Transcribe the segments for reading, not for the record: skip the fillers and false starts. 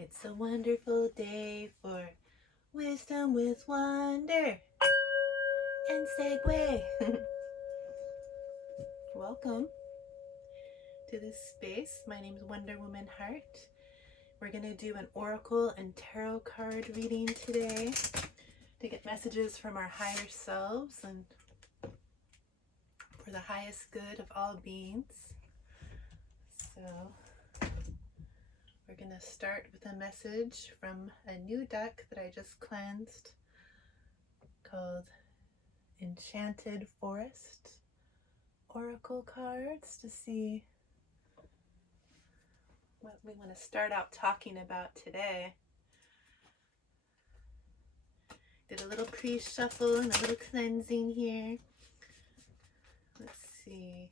It's a wonderful day for wisdom with wonder and segue. Welcome to this space. My name is Wonder Woman Heart. We're going to do an oracle and tarot card reading today to get messages from our higher selves and for the highest good of all beings. So we're going to start with a message from a new deck that I just cleansed called Enchanted Forest Oracle cards to see what we want to start out talking about today. Did a little pre-shuffle and a little cleansing here. Let's see.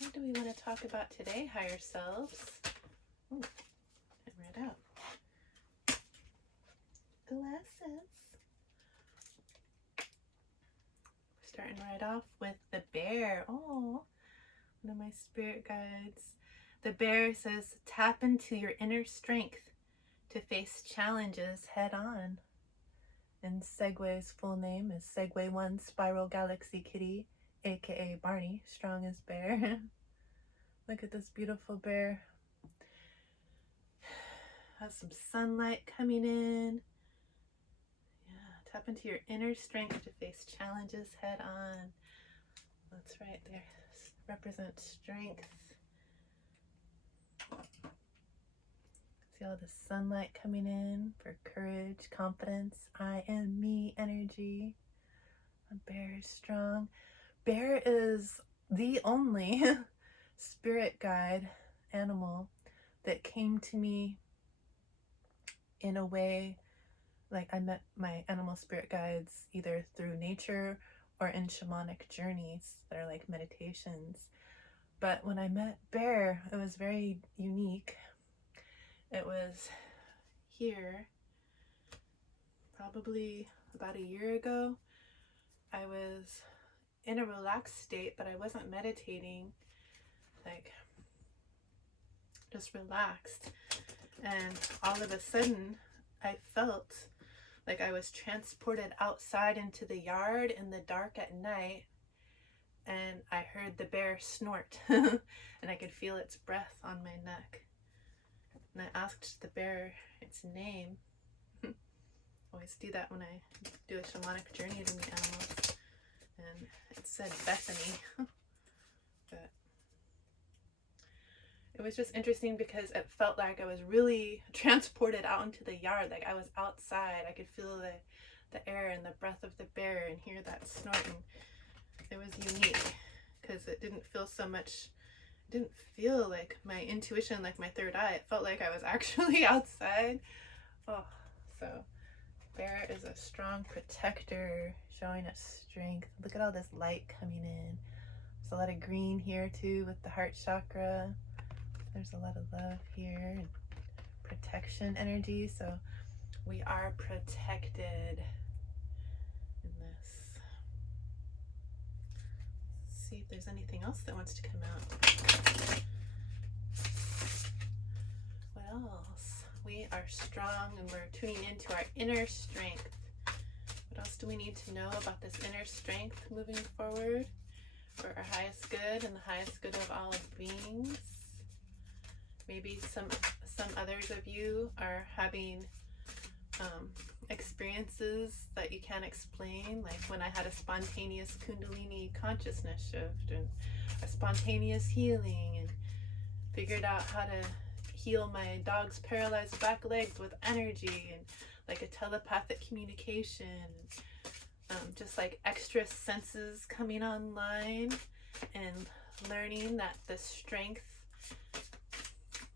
What do we want to talk about today, higher selves? Oh, it read out. Glasses. Starting right off with the bear. Oh, one of my spirit guides. The bear says, tap into your inner strength to face challenges head on. And Segue's full name is Segue 1 Spiral Galaxy Kitty, aka Barney, strong as bear. Look at this beautiful bear. Has some sunlight coming in. Yeah, tap into your inner strength to face challenges head on. That's right there. Represent strength. See all the sunlight coming in for courage, confidence, I am me energy. A bear is strong. Bear is the only spirit guide animal that came to me in a way like I met my animal spirit guides either through nature or in shamanic journeys that are like meditations. But when I met Bear, it was very unique. It was here probably about a year ago. I was in a relaxed state, but I wasn't meditating, like just relaxed. And all of a sudden I felt like I was transported outside into the yard in the dark at night, and I heard the bear snort and I could feel its breath on my neck. And I asked the bear its name. Always do that when I do a shamanic journey to meet animals. And it said Bethany. But it was just interesting because it felt like I was really transported out into the yard. Like I was outside. I could feel the air and the breath of the bear and hear that snorting. It was unique because it didn't feel so much, it didn't feel like my intuition, like my third eye. It felt like I was actually outside. Oh, so bear is a strong protector, showing us strength. Look at all this light coming in. There's a lot of green here too with the heart chakra. There's a lot of love here and protection energy. So we are protected in this. Let's see if there's anything else that wants to come out. What else? We are strong and we're tuning into our inner strength. What else do we need to know about this inner strength moving forward for our highest good and the highest good of all beings? Maybe some others of you are having experiences that you can't explain, like when I had a spontaneous Kundalini consciousness shift and a spontaneous healing, and figured out how to heal my dog's paralyzed back legs with energy and like a telepathic communication, just like extra senses coming online, and learning that the strength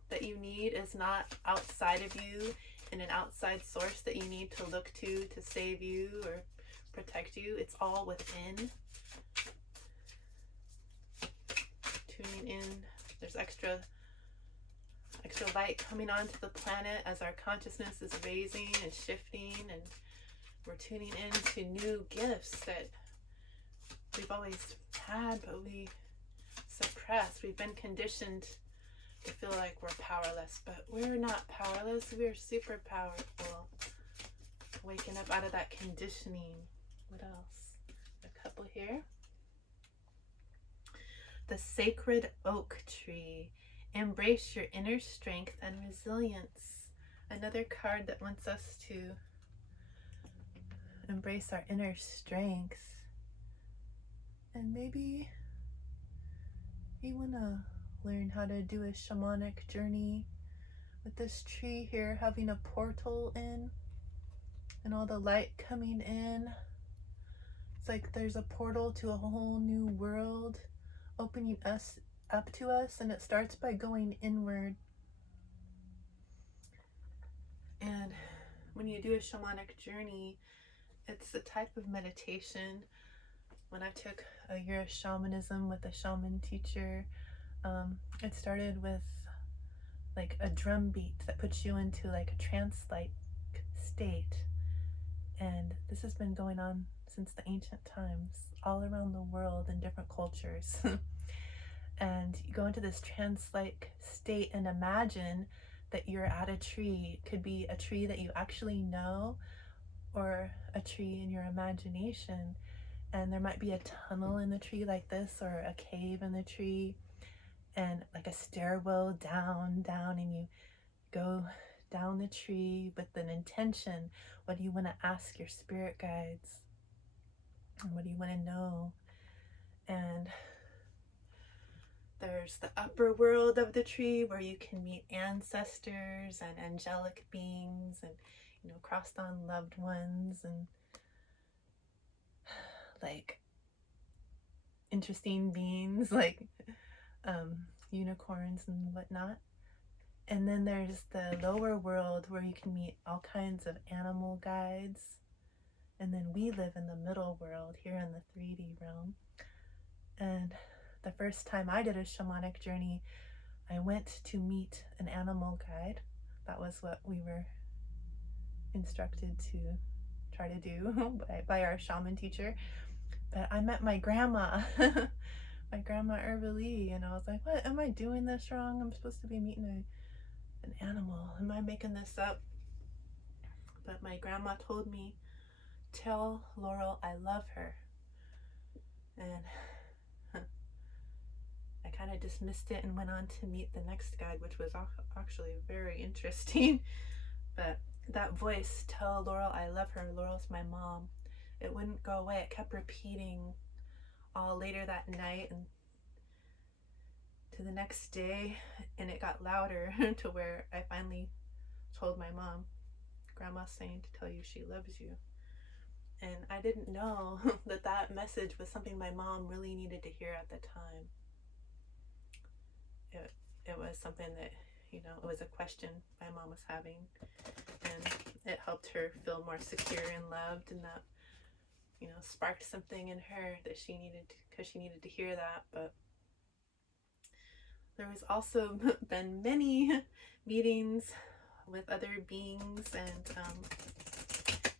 that you need is not outside of you in an outside source that you need to look to save you or protect you. It's all within. Tuning in. There's extra light coming onto the planet as our consciousness is raising and shifting, and we're tuning into new gifts that we've always had but we suppressed. We've been conditioned to feel like we're powerless, but we're not powerless. We're super powerful. Waking up out of that conditioning. What else? A couple here. The sacred oak tree. Embrace your inner strength and resilience. Another card that wants us to embrace our inner strength. And maybe you want to learn how to do a shamanic journey with this tree here having a portal in and all the light coming in. It's like there's a portal to a whole new world opening us up to us, and it starts by going inward. And when you do a shamanic journey, it's a type of meditation. When I took a year of shamanism with a shaman teacher, it started with like a drum beat that puts you into like a trance-like state. And this has been going on since the ancient times, all around the world in different cultures. And you go into this trance-like state and imagine that you're at a tree. It could be a tree that you actually know, or a tree in your imagination. And there might be a tunnel in the tree like this, or a cave in the tree, and like a stairwell down, and you go down the tree with an intention. What do you want to ask your spirit guides? And what do you want to know? And there's the upper world of the tree where you can meet ancestors and angelic beings and, you know, crossed on loved ones and like interesting beings like unicorns and whatnot. And then there's the lower world where you can meet all kinds of animal guides. And then we live in the middle world here in the 3D realm. And the first time I did a shamanic journey, I went to meet an animal guide. That was what we were instructed to try to do by our shaman teacher. But I met my grandma, my grandma Lee, and I was like, what, am I doing this wrong? I'm supposed to be meeting an animal. Am I making this up? But my grandma told me, tell Laurel I love her. And I kind of dismissed it and went on to meet the next guide, which was actually very interesting. But that voice, tell Laurel I love her, Laurel's my mom, it wouldn't go away. It kept repeating all later that night and to the next day, and it got louder to where I finally told my mom, Grandma's saying to tell you she loves you. And I didn't know that that message was something my mom really needed to hear at the time. It was something that, you know, it was a question my mom was having, and it helped her feel more secure and loved, and that, you know, sparked something in her that she needed, because she needed to hear that. But there was also been many meetings with other beings and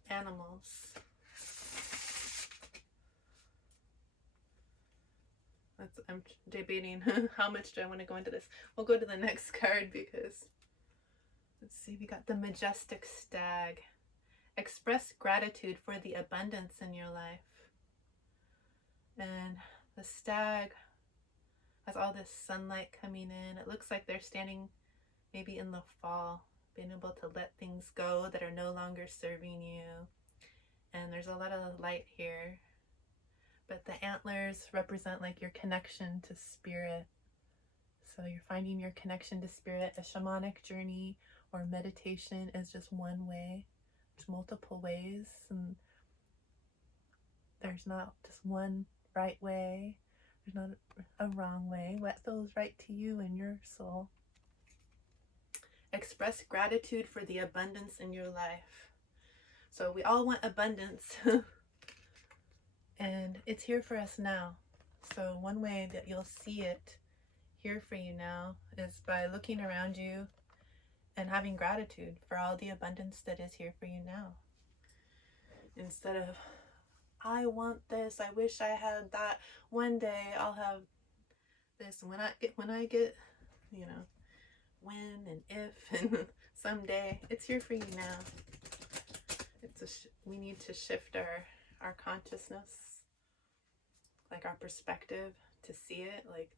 animals. I'm debating how much do I want to go into this. We'll go to the next card because, let's see, we got the majestic stag. Express gratitude for the abundance in your life. And the stag has all this sunlight coming in. It looks like they're standing maybe in the fall, being able to let things go that are no longer serving you. And there's a lot of light here. But the antlers represent like your connection to spirit. So you're finding your connection to spirit. A shamanic journey or meditation is just one way. There's multiple ways, and there's not just one right way. There's not a wrong way. What feels right to you and your soul. Express gratitude for the abundance in your life. So we all want abundance. And it's here for us now. So one way that you'll see it here for you now is by looking around you and having gratitude for all the abundance that is here for you now. Instead of, I want this, I wish I had that, one day I'll have this, when I get, you know, when and if and someday. It's here for you now. We need to shift our consciousness, like our perspective, to see it. Like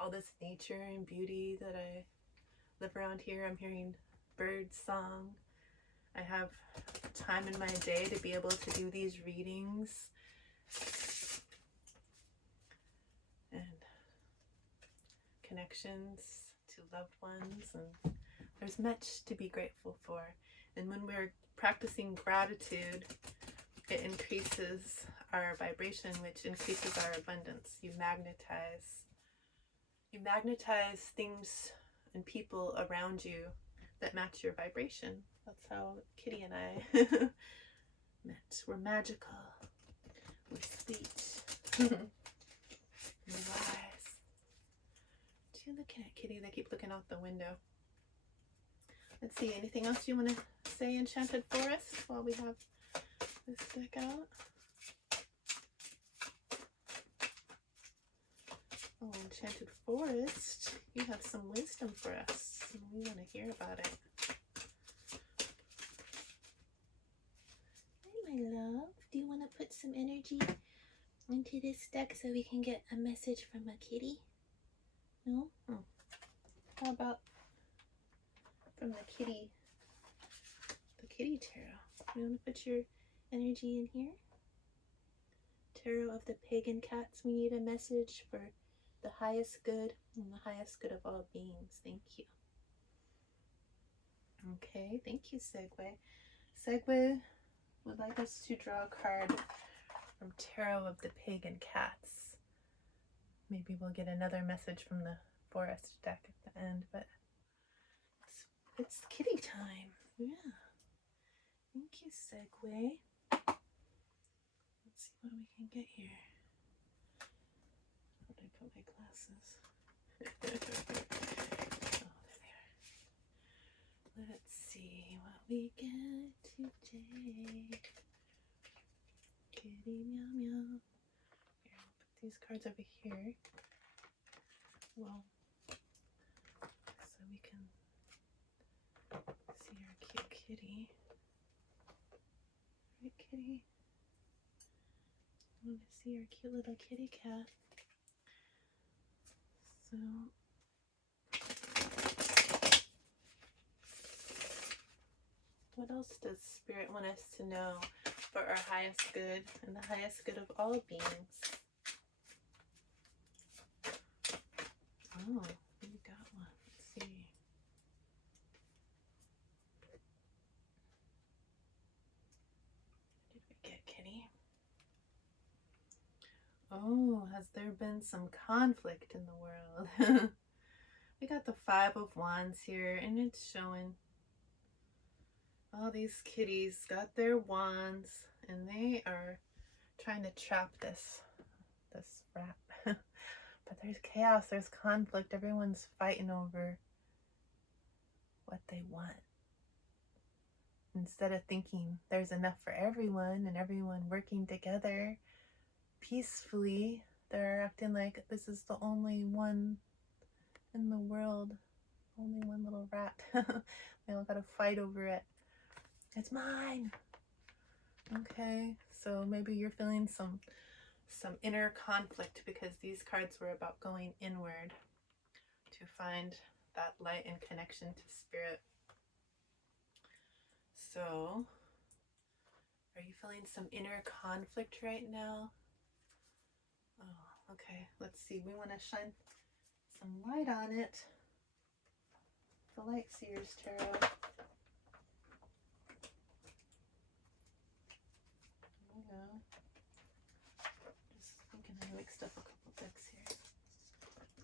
all this nature and beauty that I live around here. I'm hearing bird song. I have time in my day to be able to do these readings. And connections to loved ones. And there's much to be grateful for. And when we're practicing gratitude, it increases our vibration, which increases our abundance. You magnetize things and people around you that match your vibration. That's how Kitty and I met. We're magical. We're sweet. We're wise. What are you looking at, Kitty? They keep looking out the window. Let's see, anything else you want to say, Enchanted Forest, while we have this deck out? Oh, Enchanted Forest, you have some wisdom for us, and we want to hear about it. Hi, my love. Do you want to put some energy into this deck so we can get a message from a kitty? No? Oh. How about from the kitty tarot? You want to put your energy in here? Tarot of the pagan cats. We need a message for the highest good and the highest good of all beings. Thank you. Okay, thank you, Segue. Segue would like us to draw a card from Tarot of the Pagan Cats. Maybe we'll get another message from the forest deck at the end, but it's kitty time. Yeah. Thank you, Segue. Let's see what we can get here. Where did I put my glasses? Oh, there they are. Let's see what we get today. Kitty meow meow. Here, I'll put these cards over here. Well, so we can see our cute kitty. Right, kitty? I want to see our cute little kitty cat. So, what else does Spirit want us to know for our highest good and the highest good of all beings? Oh, we got one. Let's see. What did we get, kitty? Oh, has there been some conflict in the world? We got the Five of Wands here, and it's showing all these kitties got their wands, and they are trying to trap this rat. But there's chaos, there's conflict, everyone's fighting over what they want. Instead of thinking there's enough for everyone and everyone working together peacefully, they're acting like this is the only one in the world, only one little rat. They all gotta fight over it. It's mine. Okay, so maybe you're feeling some inner conflict because these cards were about going inward to find that light and connection to Spirit. So, are you feeling some inner conflict right now? Oh, okay. Let's see. We want to shine some light on it. The Light Seers Tarot. I know. Just thinking I mixed up a couple decks here.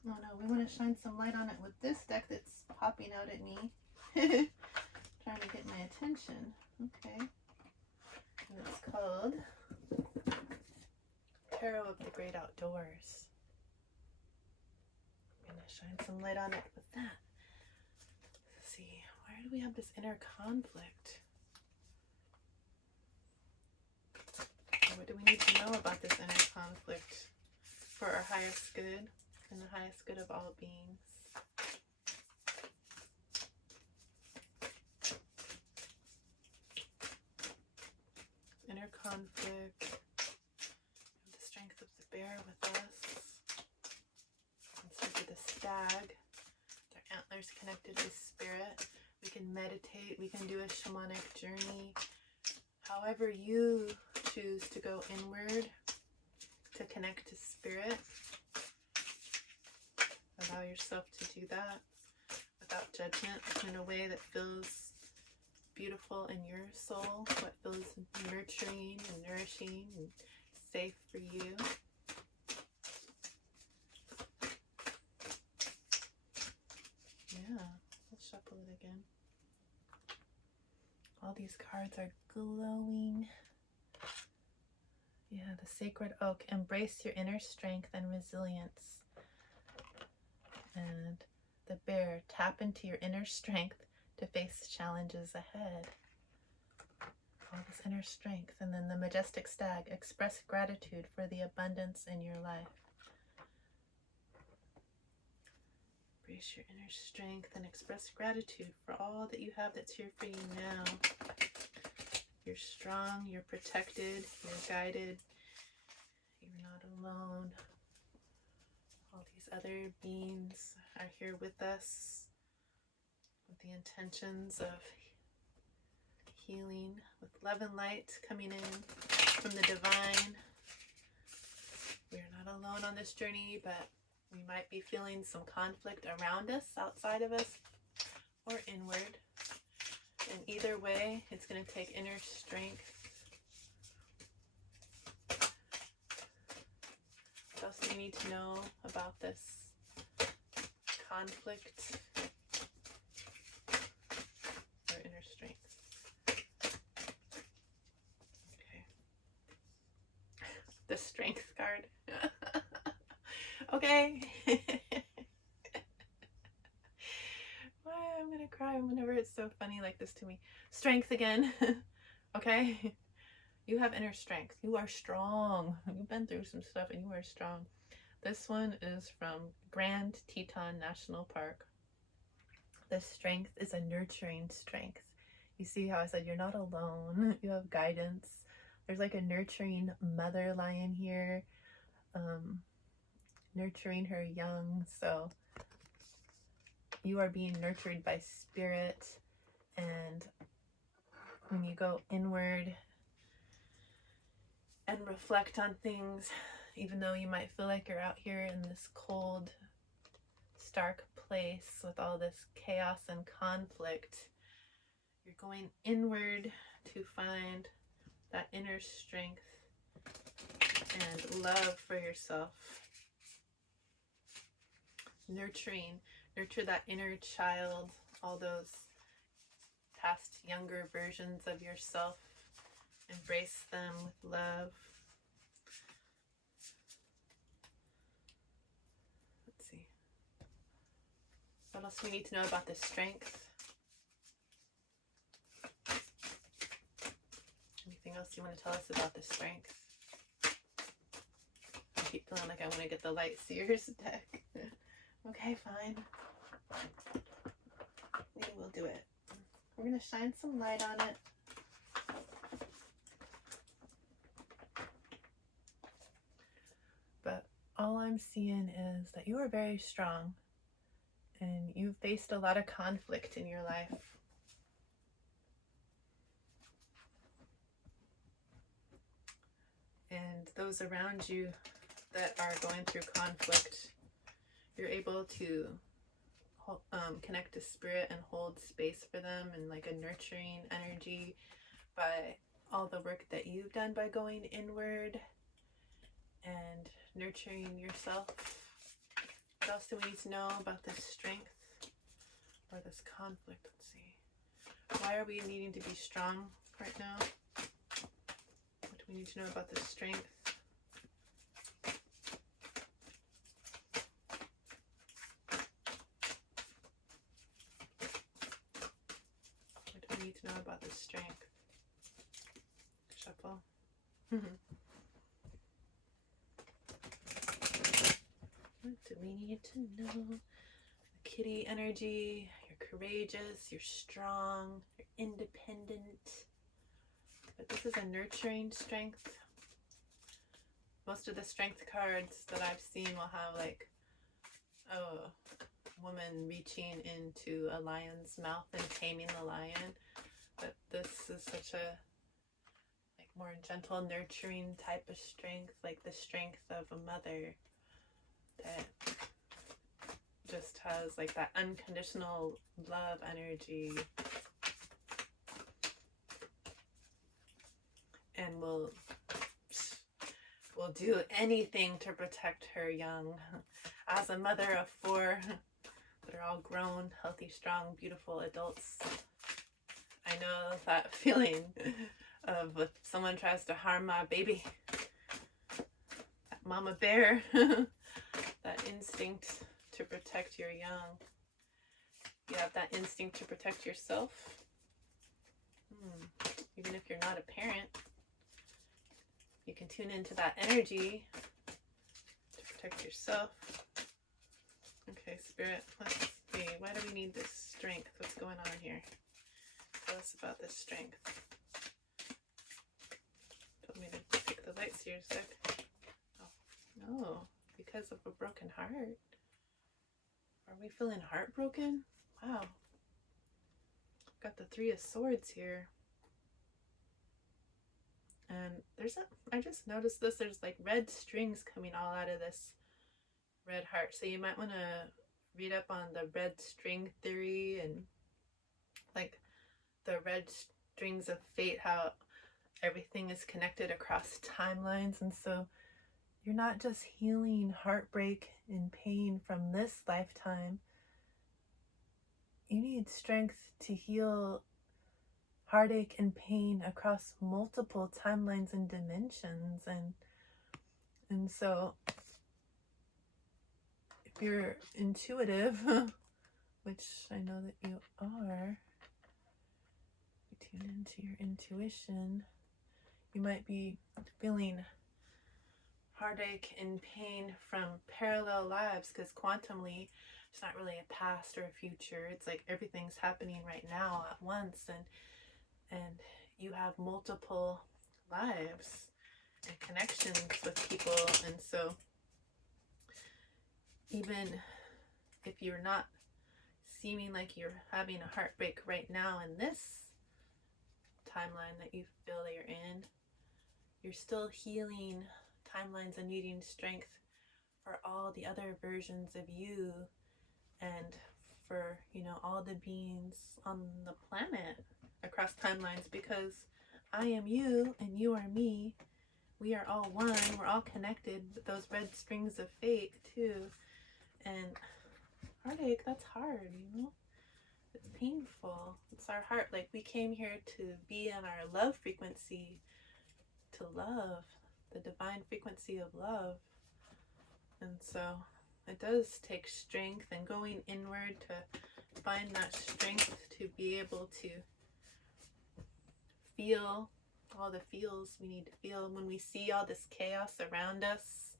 Oh no, we want to shine some light on it with this deck that's popping out at me. Trying to get my attention. Okay. And it's called Tarot of the Great Outdoors. I'm going to shine some light on it with that. Let's see, where do we have this inner conflict? What do we need to know about this inner conflict for our highest good and the highest good of all beings? conflict. The strength of the bear with us. Instead of the stag, their antlers connected with spirit. We can meditate, we can do a shamanic journey. However you choose to go inward to connect to spirit, allow yourself to do that without judgment, in a way that feels beautiful in your soul, what feels nurturing and nourishing and safe for you. Yeah, let's shuffle it again. All these cards are glowing. Yeah, the sacred oak. Embrace your inner strength and resilience. And the bear. Tap into your inner strength to face challenges ahead. All this inner strength. And then the majestic stag. Express gratitude for the abundance in your life. Embrace your inner strength and express gratitude for all that you have that's here for you now. You're strong, you're protected, you're guided, you're not alone. All these other beings are here with us with the intentions of healing, with love and light coming in from the divine. We're not alone on this journey, but we might be feeling some conflict around us, outside of us, or inward. And either way, it's going to take inner strength. What else do you need to know about this conflict or inner strength? Okay. The strength card. Okay. I'm gonna cry whenever it's so funny like this to me. Strength again. Okay. You have inner strength. You are strong. You've been through some stuff and you are strong. This one is from Grand Teton National Park. This strength is a nurturing strength. You see how I said you're not alone. You have guidance. There's like a nurturing mother lion here. Nurturing her young. So you are being nurtured by spirit, and when you go inward and reflect on things, even though you might feel like you're out here in this cold, stark place with all this chaos and conflict, you're going inward to find that inner strength and love for yourself. Nurture that inner child, all those past younger versions of yourself. Embrace them with love. Let's see. What else do we need to know about this strength? Anything else you want to tell us about this strength? I keep feeling like I want to get the Light Seers deck. Okay, fine. Maybe we'll do it. We're going to shine some light on it. But all I'm seeing is that you are very strong and you've faced a lot of conflict in your life. And those around you that are going through conflict, you're able to connect to spirit and hold space for them in like a nurturing energy by all the work that you've done by going inward and nurturing yourself. What else do we need to know about this strength or this conflict? Let's see. Why are we needing to be strong right now? What do we need to know about this strength? Need to know about this strength. Shuffle. What do we need to know? The kitty energy. You're courageous. You're strong. You're independent. But this is a nurturing strength. Most of the strength cards that I've seen will have like a woman reaching into a lion's mouth and taming the lion. But this is such a like more gentle, nurturing type of strength, like the strength of a mother that just has like that unconditional love energy and will do anything to protect her young. As a mother of 4 that are all grown, healthy, strong, beautiful adults, I know that feeling of if someone tries to harm my baby, that mama bear, that instinct to protect your young. You have that instinct to protect yourself. Even if you're not a parent, you can tune into that energy to protect yourself. Okay, Spirit, let's see. Why do we need this strength? What's going on here? Tell us about this strength. Told me to pick the lights here a sec. Oh, no, because of a broken heart. Are we feeling heartbroken? Wow. Got the 3 of Swords here. And I just noticed this, there's like red strings coming all out of this red heart. So you might want to read up on the red string theory and like the red strings of fate, how everything is connected across timelines. And so you're not just healing heartbreak and pain from this lifetime. You need strength to heal heartache and pain across multiple timelines and dimensions. And so if you're intuitive, which I know that you are, you tune into your intuition, you might be feeling heartache and pain from parallel lives, because quantumly it's not really a past or a future. It's like everything's happening right now at once, and you have multiple lives and connections with people. And so even if you're not seeming like you're having a heartbreak right now in this timeline that you feel that you're in, you're still healing timelines and needing strength for all the other versions of you and for, you know, all the beings on the planet across timelines, because I am you and you are me. We are all one. We're all connected with those red strings of fate too. And heartache, that's hard, you know? It's painful. It's our heart. Like, we came here to be in our love frequency, to love, the divine frequency of love. And so it does take strength and going inward to find that strength to be able to feel all the feels we need to feel. When we see all this chaos around us,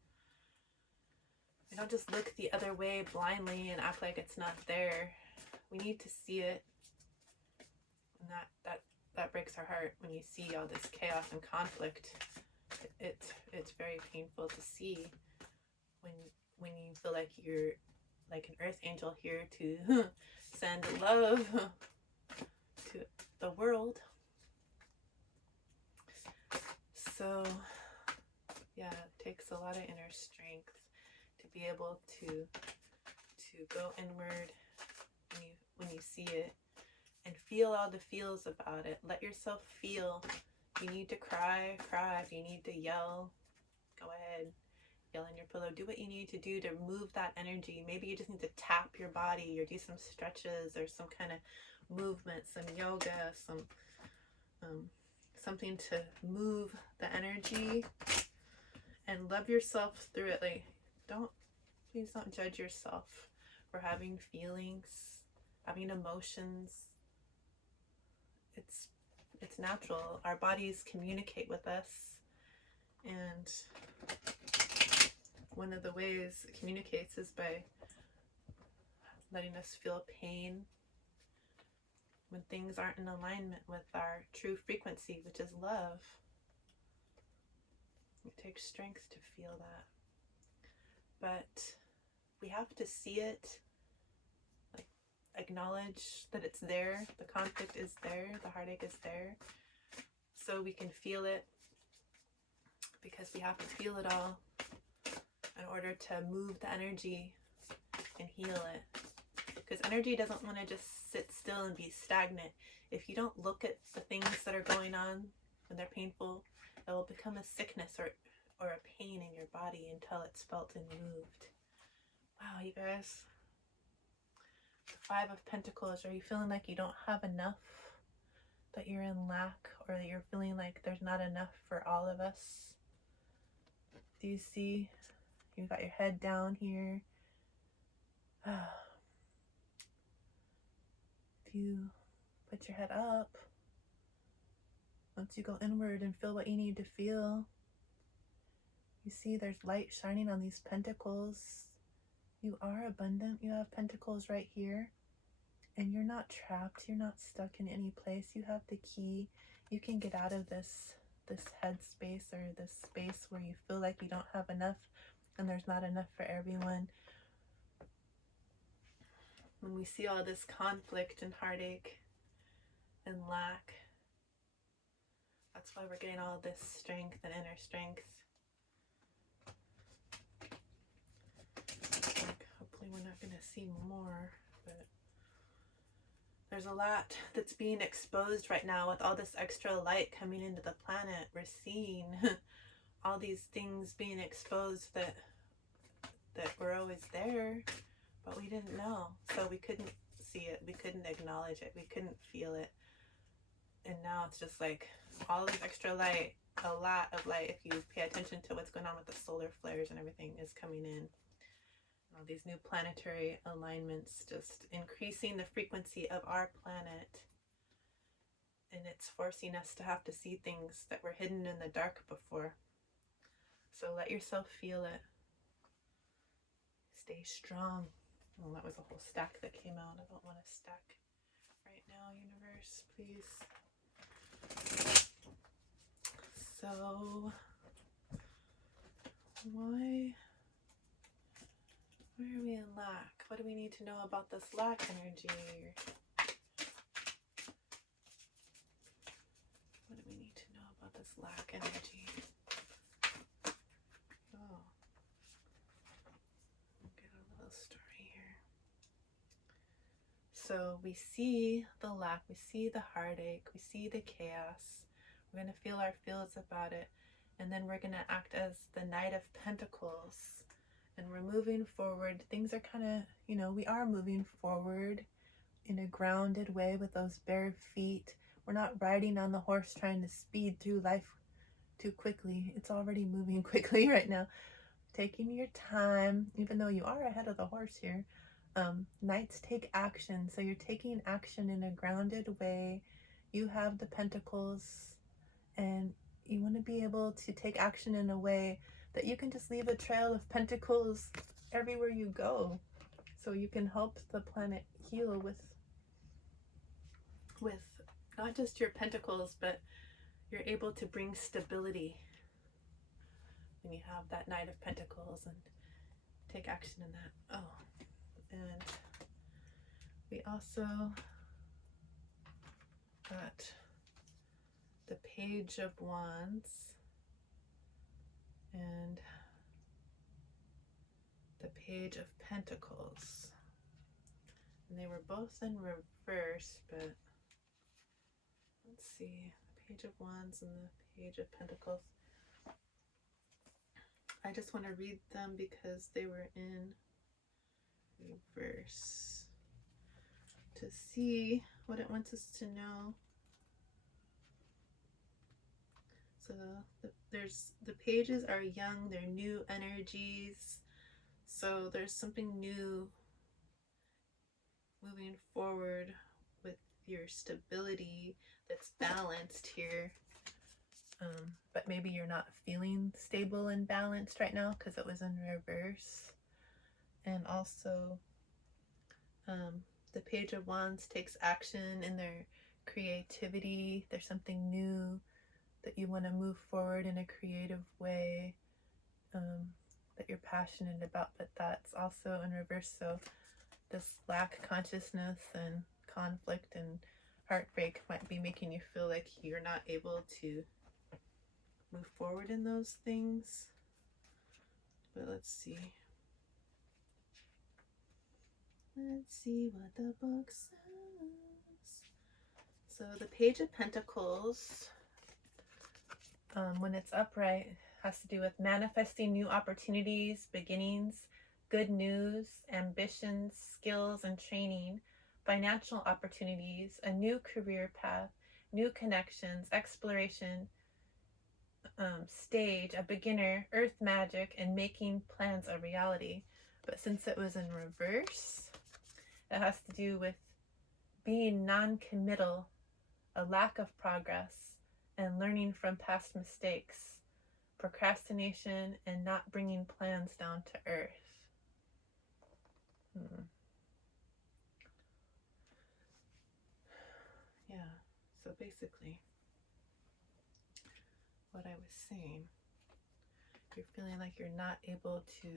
we don't just look the other way blindly and act like it's not there. We need to see it. And that breaks our heart when you see all this chaos and conflict. It's very painful to see when you feel like you're like an earth angel here to send love to the world. So yeah, it takes a lot of inner strength to be able to go inward when you see it and feel all the feels about it. Let yourself feel. If you need to cry, cry. If you need to yell, go ahead. Yell in your pillow. Do what you need to do to move that energy. Maybe you just need to tap your body or do some stretches or some kind of movement, some yoga, something to move the energy, and love yourself through it. Like, please don't judge yourself for having feelings, having emotions. It's natural. Our bodies communicate with us, and one of the ways it communicates is by letting us feel pain. when things aren't in alignment with our true frequency, which is love. It takes strength to feel that. But we have to see it, like acknowledge that it's there, the conflict is there, the heartache is there, so we can feel it, because we have to feel it all in order to move the energy and heal it. Because energy doesn't want to just sit still and be stagnant. If you don't look at the things that are going on when they're painful, it will become a sickness or a pain in your body until it's felt and moved. Wow, you guys. The Five of Pentacles. Are you feeling like you don't have enough? That you're in lack? Or that you're feeling like there's not enough for all of us? Do you see? You've got your head down here. If you put your head up, once you go inward and feel what you need to feel, you see there's light shining on these pentacles. You are abundant. You have pentacles right here. And you're not trapped. You're not stuck in any place. You have the key. You can get out of this headspace, or this space where you feel like you don't have enough and there's not enough for everyone. When we see all this conflict and heartache and lack, that's why we're getting all this strength and inner strength. Like, hopefully we're not going to see more, but there's a lot that's being exposed right now with all this extra light coming into the planet. We're seeing all these things being exposed that were always there, but we didn't know. So we couldn't see it. We couldn't acknowledge it. We couldn't feel it. And now it's just like all this extra light, a lot of light, if you pay attention to what's going on with the solar flares and everything, is coming in. All these new planetary alignments just increasing the frequency of our planet. And it's forcing us to have to see things that were hidden in the dark before. So let yourself feel it. Stay strong. Oh, that was a whole stack that came out. I don't want to stack right now, universe, please. So, why are we in lack? What do we need to know about this lack energy? What do we need to know about this lack energy? Oh. Get a little story here. So we see the lack, we see the heartache, we see the chaos. We're going to feel our feels about it. And then we're going to act as the Knight of Pentacles. And we're moving forward. Things are kind of, we are moving forward in a grounded way with those bare feet. We're not riding on the horse trying to speed through life too quickly. It's already moving quickly right now. Taking your time, even though you are ahead of the horse here. Knights take action. So you're taking action in a grounded way. You have the Pentacles. And you want to be able to take action in a way that you can just leave a trail of pentacles everywhere you go. So you can help the planet heal with not just your pentacles, but you're able to bring stability when you have that Knight of Pentacles and take action in that. Oh, and we also got the Page of Wands and the Page of Pentacles. And they were both in reverse, but let's see. The Page of Wands and the Page of Pentacles. I just want to read them because they were in reverse to see what it wants us to know. So the pages are young, they're new energies. So there's something new moving forward with your stability that's balanced here. But maybe you're not feeling stable and balanced right now because it was in reverse. And also The Page of Wands takes action in their creativity. There's something new that you want to move forward in a creative way, that you're passionate about, but that's also in reverse. So this lack consciousness and conflict and heartbreak might be making you feel like you're not able to move forward in those things. But let's see. Let's see what the book says. So the Page of Pentacles, when it's upright, has to do with manifesting new opportunities, beginnings, good news, ambitions, skills and training, financial opportunities, a new career path, new connections, exploration, stage, a beginner, earth magic, and making plans a reality. But since it was in reverse, it has to do with being non-committal, a lack of progress, and learning from past mistakes, procrastination, and not bringing plans down to earth. Yeah, so basically, what I was saying, you're feeling like you're not able to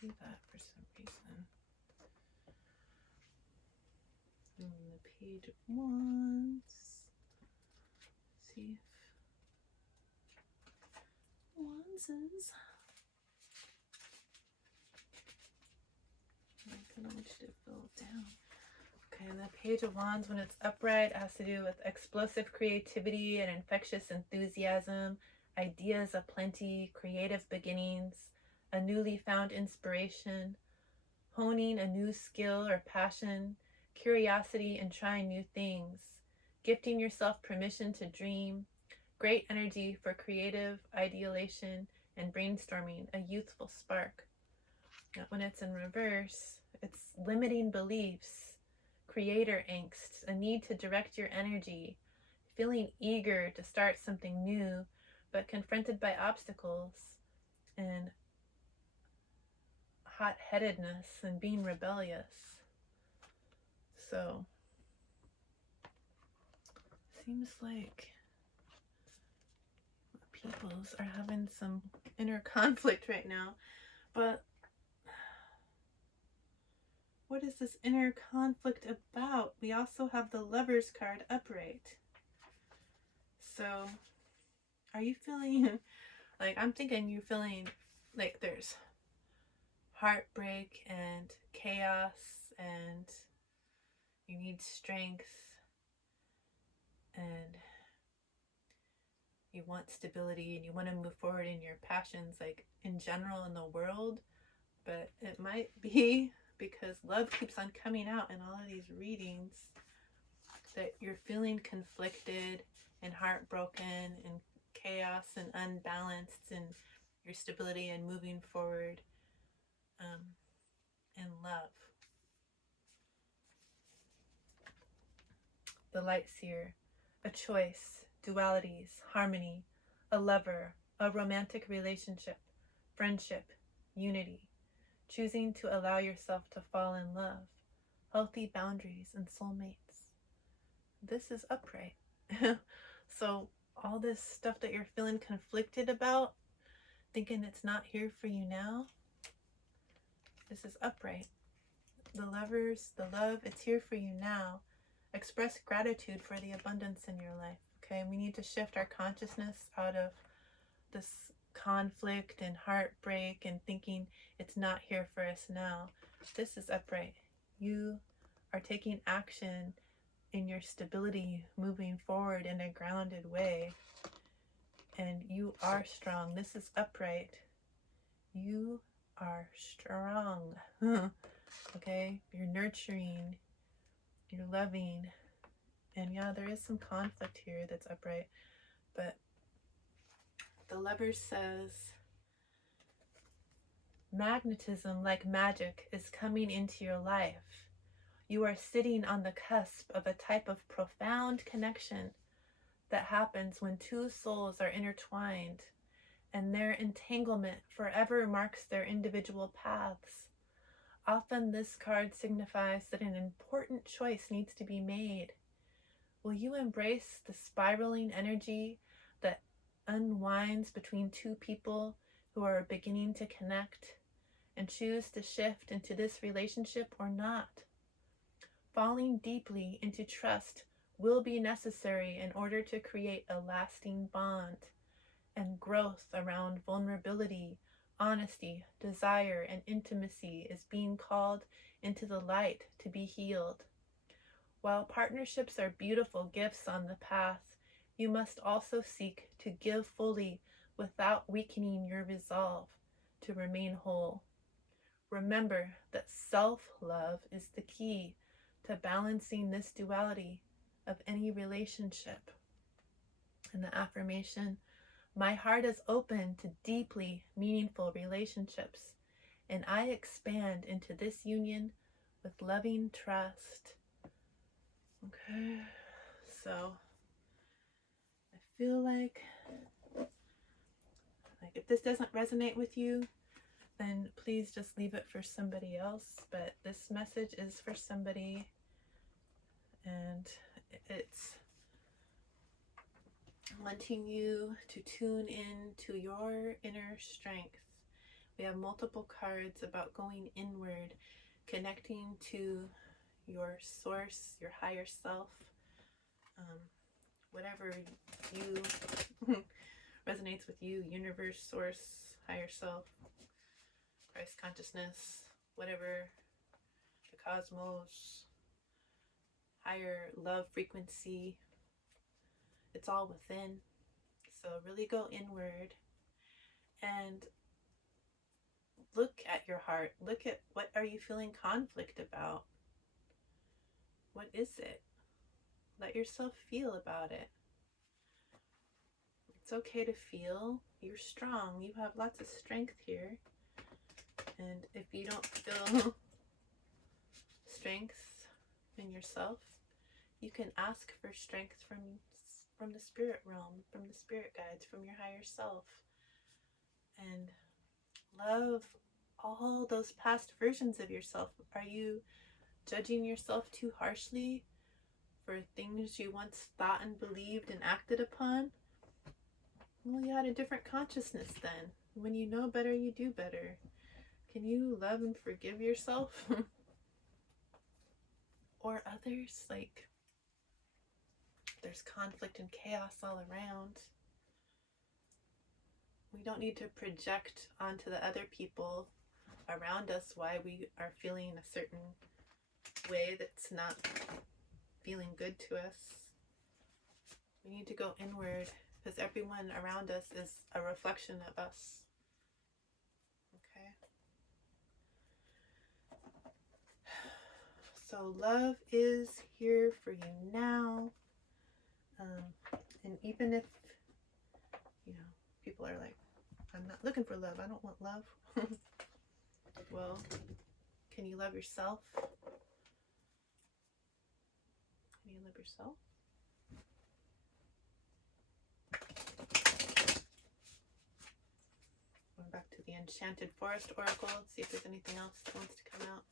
do that for some reason. And the Page of Wands. See if Wands is. I kind of want you to fill down. Okay, and the Page of Wands, when it's upright, it has to do with explosive creativity and infectious enthusiasm, ideas aplenty, creative beginnings, a newly found inspiration, honing a new skill or passion, curiosity and trying new things, gifting yourself permission to dream, great energy for creative ideation and brainstorming, a youthful spark. Now, when it's in reverse, it's limiting beliefs, creator angst, a need to direct your energy, feeling eager to start something new, but confronted by obstacles, and hot-headedness and being rebellious. So, seems like peoples are having some inner conflict right now, but what is this inner conflict about? We also have the Lovers card upright. So, are you feeling, like, I'm thinking you're feeling like there's heartbreak and chaos and you need strength and you want stability and you want to move forward in your passions, like in general in the world. But it might be because love keeps on coming out in all of these readings that you're feeling conflicted and heartbroken and chaos and unbalanced in your stability and moving forward in love. The Light Seer, a choice, dualities, harmony, a lover, a romantic relationship, friendship, unity, choosing to allow yourself to fall in love, healthy boundaries and soulmates. This is upright. So all this stuff that you're feeling conflicted about, thinking it's not here for you now, this is upright. The Lovers, the love, it's here for you now. Express gratitude for the abundance in your life. Okay, we need to shift our consciousness out of this conflict and heartbreak and thinking it's not here for us now. This is upright. You are taking action in your stability, moving forward in a grounded way, and you are strong. This is upright. You are strong. Okay, you're nurturing, you're loving, and yeah, there is some conflict here that's upright, but the Lover says magnetism, like magic, is coming into your life. You are sitting on the cusp of a type of profound connection that happens when two souls are intertwined, and their entanglement forever marks their individual paths. Often this card signifies that an important choice needs to be made. Will you embrace the spiraling energy that unwinds between two people who are beginning to connect and choose to shift into this relationship or not? Falling deeply into trust will be necessary in order to create a lasting bond, and growth around vulnerability, honesty, desire, and intimacy is being called into the light to be healed. While partnerships are beautiful gifts on the path, you must also seek to give fully without weakening your resolve to remain whole. Remember that self-love is the key to balancing this duality of any relationship. And the affirmation, my heart is open to deeply meaningful relationships, and I expand into this union with loving trust. Okay, so I feel like if this doesn't resonate with you, then please just leave it for somebody else. But this message is for somebody, and it's wanting you to tune in to your inner strength. We have multiple cards about going inward, connecting to your source, your higher self, whatever you resonates with you, universe, source, higher self, Christ consciousness, whatever, the cosmos, higher love frequency. It's all within. So really go inward and look at your heart. Look at, what are you feeling conflict about? What is it? Let yourself feel about it. It's okay to feel. You're strong. You have lots of strength here. And if you don't feel strength in yourself, you can ask for strength from the spirit realm, from the spirit guides, from your higher self. And love all those past versions of yourself. Are you judging yourself too harshly for things you once thought and believed and acted upon? Well, you had a different consciousness then. When you know better, you do better. Can you love and forgive yourself? Or others? Like, there's conflict and chaos all around. We don't need to project onto the other people around us why we are feeling a certain way that's not feeling good to us. We need to go inward, because everyone around us is a reflection of us. Okay? So love is here for you now. And even if, people are like, I'm not looking for love, I don't want love. Well, can you love yourself? Can you love yourself? Going back to the Enchanted Forest Oracle, see if there's anything else that wants to come out.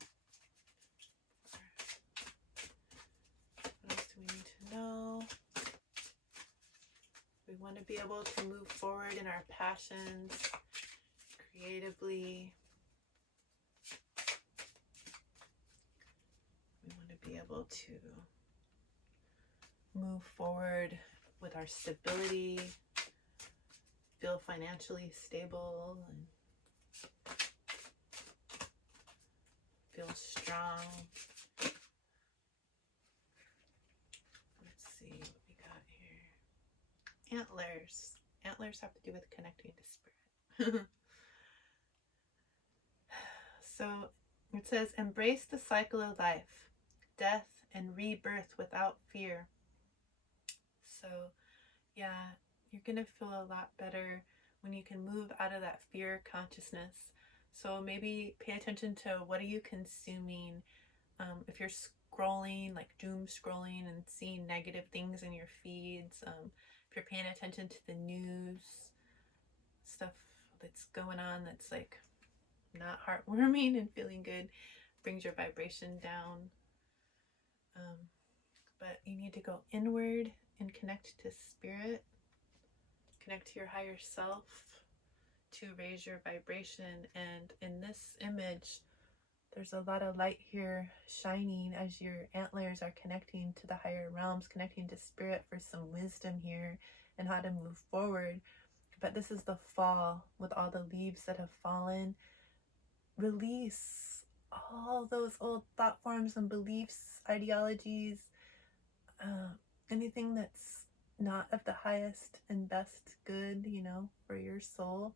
What else do we need to know? We want to be able to move forward in our passions, creatively. We want to be able to move forward with our stability, feel financially stable, and feel strong. Let's see what we got here. Antlers. Antlers have to do with connecting to spirit. So it says, embrace the cycle of life, death, and rebirth without fear. So yeah, you're going to feel a lot better when you can move out of that fear consciousness. So maybe pay attention to, what are you consuming? If you're scrolling, like doom scrolling and seeing negative things in your feeds, if you're paying attention to the news, stuff that's going on that's like not heartwarming and feeling good, brings your vibration down. But you need to go inward and connect to spirit, connect to your higher self to raise your vibration. And in this image, there's a lot of light here shining as your antlers are connecting to the higher realms, connecting to spirit for some wisdom here and how to move forward. But this is the fall with all the leaves that have fallen. Release all those old thought forms and beliefs, ideologies, anything that's not of the highest and best good, you know, for your soul.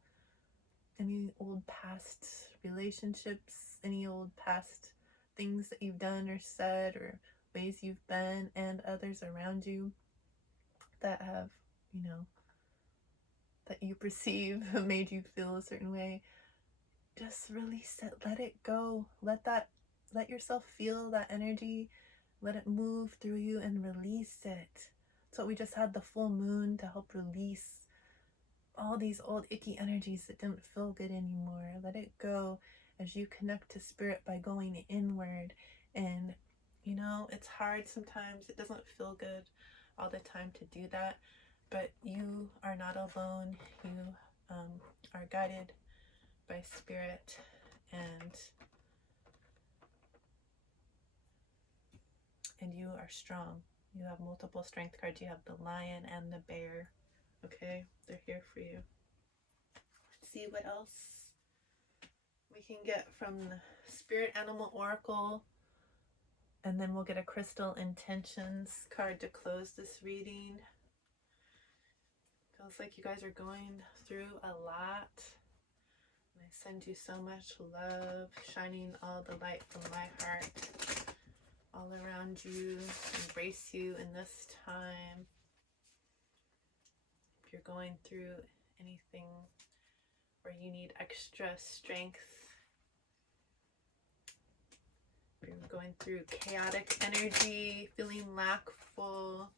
Any old past relationships, any old past things that you've done or said, or ways you've been and others around you that have, you know, that you perceive made you feel a certain way. Just release it, let it go, let yourself feel that energy, let it move through you and release it. So we just had the full moon to help release all these old icky energies that didn't feel good anymore. Let it go as you connect to spirit by going inward. And you know, it's hard sometimes, it doesn't feel good all the time to do that, but you are not alone. You are guided by spirit, and you are strong. You have multiple strength cards. You have the lion and the bear. Okay, they're here for you. Let's see what else we can get from the Spirit Animal Oracle, and then we'll get a Crystal Intentions card to close this reading. Feels like you guys are going through a lot. I send you so much love, shining all the light from my heart all around you, embrace you in this time. If you're going through anything where you need extra strength, if you're going through chaotic energy, feeling lackful,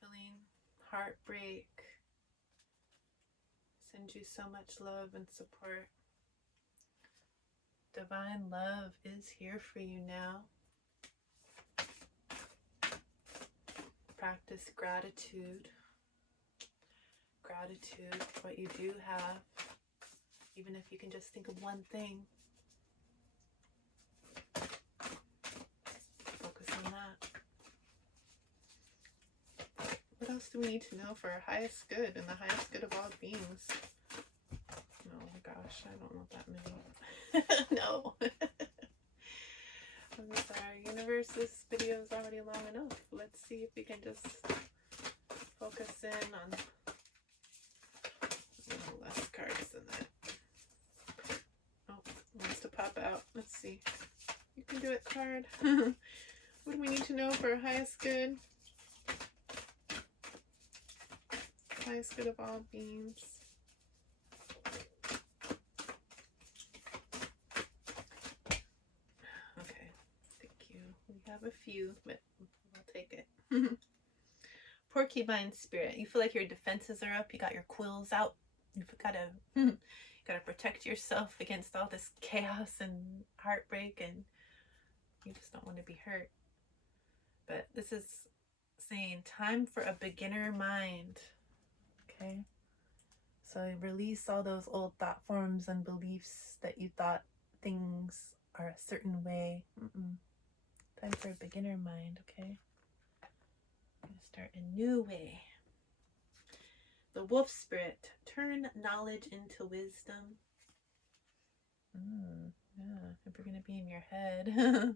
feeling heartbreak, send you so much love and support. Divine love is here for you now. Practice gratitude. Gratitude for what you do have. Even if you can just think of one thing. Focus on that. What else do we need to know for our highest good and the highest good of all beings? Oh my gosh, I don't know that many. No. I'm sorry, universe, this video is already long enough. Let's see if we can just focus in on less cards than that. Oh, it wants to pop out. Let's see. You can do it, card. What do we need to know for our highest good? Highest good of all beings. Have a few, but we'll take it. Porcupine spirit. You feel like your defenses are up. You got your quills out. You've got to protect yourself against all this chaos and heartbreak, and you just don't want to be hurt. But this is saying time for a beginner mind. Okay, so release all those old thought forms and beliefs that you thought things are a certain way. Time for a beginner mind, okay? I'm going to start a new way. The wolf spirit. Turn knowledge into wisdom. Yeah, if we're going to be in your head.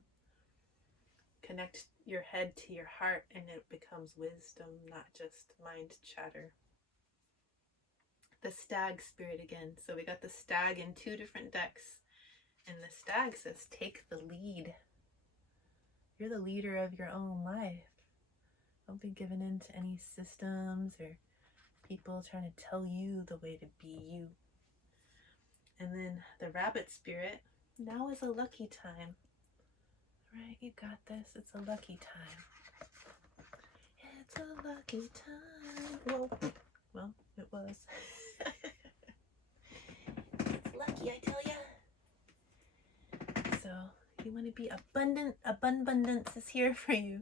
Connect your head to your heart and it becomes wisdom, not just mind chatter. The stag spirit again. So we got the stag in 2 different decks. And the stag says, take the lead. You're the leader of your own life. Don't be given in to any systems or people trying to tell you the way to be you. And then the rabbit spirit. Now is a lucky time. Right, you got this. It's a lucky time. It's a lucky time. Whoa. Well, it was. It's lucky, I tell ya. So you want to be abundant, abundance is here for you.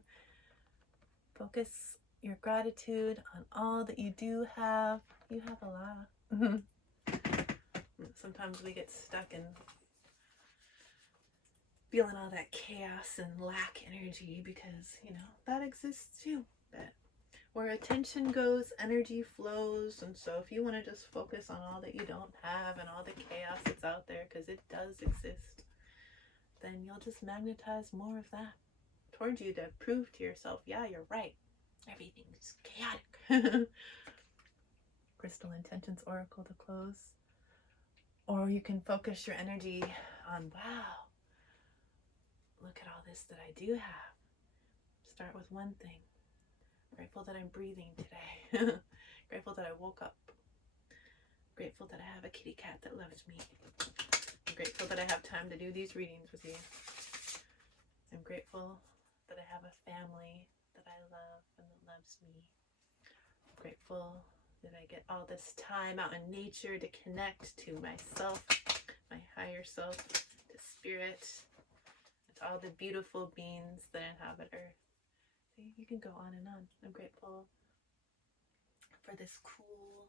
Focus your gratitude on all that you do have. You have a lot. Sometimes we get stuck in feeling all that chaos and lack energy because, you know, that exists too. But where attention goes, energy flows. And so if you want to just focus on all that you don't have and all the chaos that's out there, because it does exist, then you'll just magnetize more of that towards you to prove to yourself, yeah, you're right. Everything's chaotic. Crystal Intentions Oracle to close. Or you can focus your energy on, wow, look at all this that I do have. Start with one thing. Grateful that I'm breathing today. Grateful that I woke up. Grateful that I have a kitty cat that loves me. I'm grateful that I have time to do these readings with you. I'm grateful that I have a family that I love and that loves me. I'm grateful that I get all this time out in nature to connect to myself, my higher self, to spirit, and to all the beautiful beings that inhabit Earth. See, you can go on and on. I'm grateful for this cool,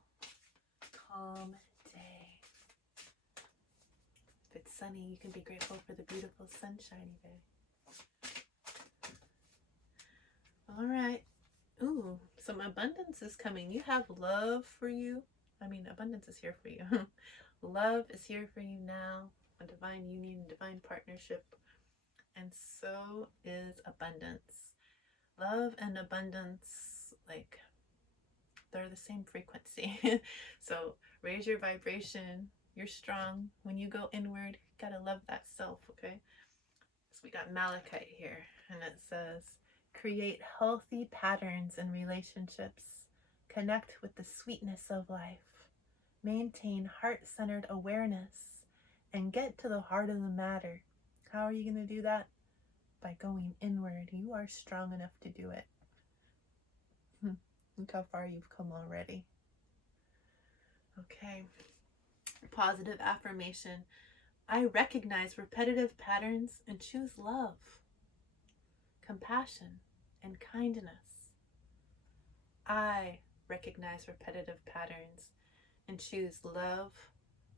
calm day. If it's sunny, you can be grateful for the beautiful sunshiny day. All right. Ooh, some abundance is coming. You have love for you. I mean, abundance is here for you. Love is here for you now. A divine union, divine partnership. And so is abundance. Love and abundance, like, they're the same frequency. So raise your vibration. You're strong. When you go inward, you gotta love that self, okay? So we got Malachite here, and it says, create healthy patterns in relationships. Connect with the sweetness of life. Maintain heart-centered awareness and get to the heart of the matter. How are you going to do that? By going inward. You are strong enough to do it. Look how far you've come already. Okay. Positive affirmation. I recognize repetitive patterns and choose love, compassion, and kindness. I recognize repetitive patterns and choose love,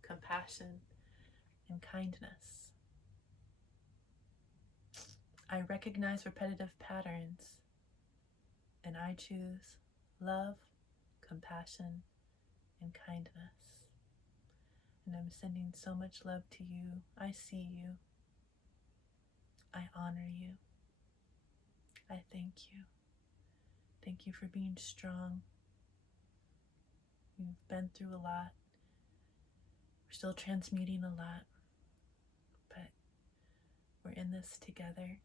compassion, and kindness. I recognize repetitive patterns and I choose love, compassion, and kindness. And I'm sending so much love to you. I see you. I honor you. I thank you. Thank you for being strong. You've been through a lot. We're still transmuting a lot, but we're in this together.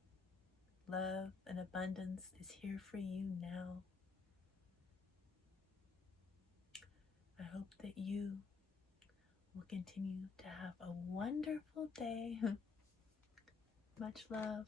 Love and abundance is here for you now. I hope that you will continue to have a wonderful day. Much love.